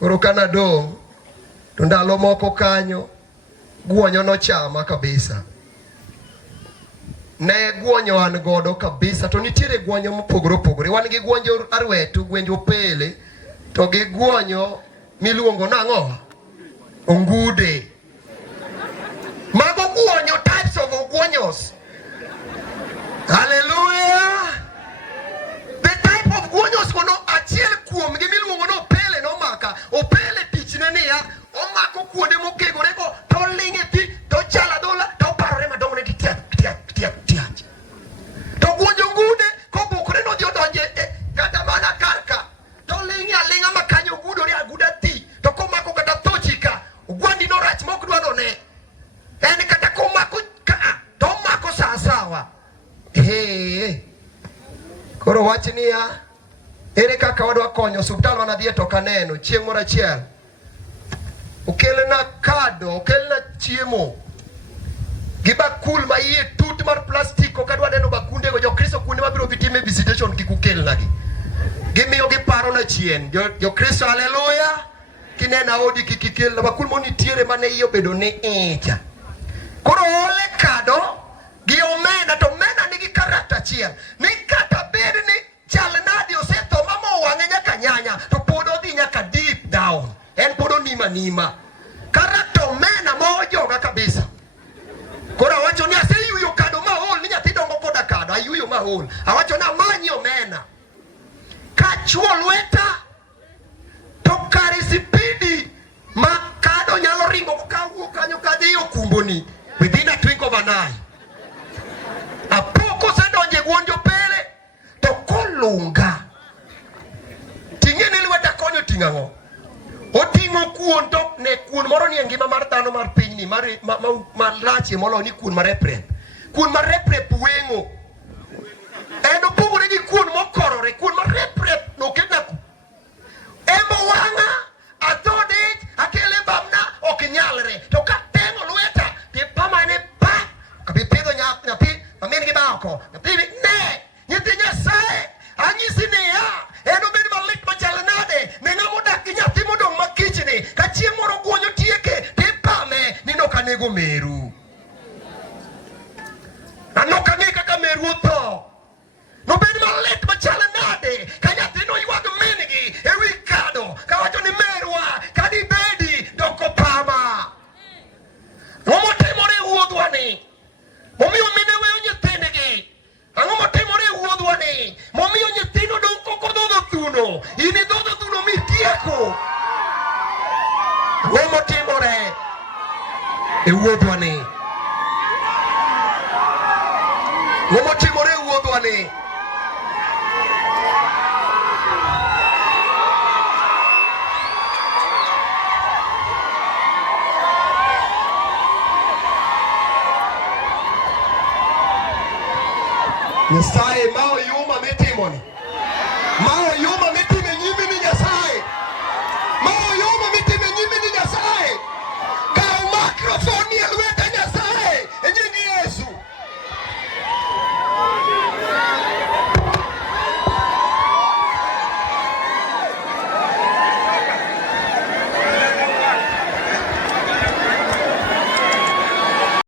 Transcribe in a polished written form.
Koro kanadong to ndalo moko kanyo guonyo nochama kabisa. Ne guonyo an godo kabisa, to nitiere guonyo mopogore opogore. Wan gi guonjo arwetu, guonjo pele, to gi guonyo miluongo nang'o? Ongude. Mago guonyo, types of guonyos. Hallelujah. The type of guonyos kono achiel kuom gi miluongo no pele no maka. Opele tichne niya, omako kuonde mokegore go, to ling'e pi, to chala dola, to parore madongo ne tiach. To guonjo ngude kobukore no jodonje kata mana karka. To ling'e aling'a makanyo gudore aguda ti. To komako kata tochika, gwandi no rach mok dwano ne. En kata komako ka, to mako sawa. Koro wach niya, ere kaka wadwa konyo osuptal wanadhie to kaneno chieng' moro achiel. Okelna kado, okelna chiemo gi bakul ma iye tut mar plastik. Okadwa neno bakunde go jokristo kuonde mabiro bitime visitation kik ukelna gi. Gimiyo gi paro na chien. Jokristo haleluya. Kinena odi kik ikelna bakul monitiere mane iye obedo ni echa. Koro ole kado gi omena, to omena nigi karakta achiel. Ni kata bed ni chal nadi osetho mamo wang'e nyaka nyanya, to pod odhi nyaka deep down. En pod onima. Karakta omena mojoga kabisa. Koro awacho ni aseyuyo kado mahol, ni nyathi dongo koda kado, ayuyo mahol. Awacho na manyi omena. Kachuo lweta, to kare sipidi ma kado nyalo ringo kawuok kanyo kadhi okumboni within a twinkle of an eye. Apoko sedonje guonjo pele, to kolunga. Ting'e ni lweta konyo ting'ang'o. Oting'o kuon, to ne kuon moro ni ngima mar dhano mar pinyni mar lachie molo ni kuon mareprep. Kuon mareprep weng'o. En opogore gi kuon mokorore. Kuon mareprep noketna ku. Embo wang'a, adhode, akele bamna, ok nyalre. To kateng'o lweta, ti pamane pa. Kabi pidho nyathi, mamin gi baoko. Nyathi ne, nyithi Nyasaye, anyisi niya, en obed malit machal nade, ne ng'amo dak gi nyathi modong' makichni, ka chieng' moro guonyo tieke, tipame ni nokanego meru. Anokang'e kaka meru otho. Nobed malit machal nade, ka nyathi no ywag min gi ewi kado, kawacho ni merwa, kadibedi dokopama. Motimore e wuodhwa ni, momiyo mine weyo nyithindgi. Ang'o motimore e wuodhwa ni, momiyo nyithindo dong' kokodhodho thuno. In idhodho thuno mitieko. Ang'o motimore e wuodhwa ni? Ang'o motimore e wuodhwa ni? Nyasaye ma oyuma mitimoni. Ma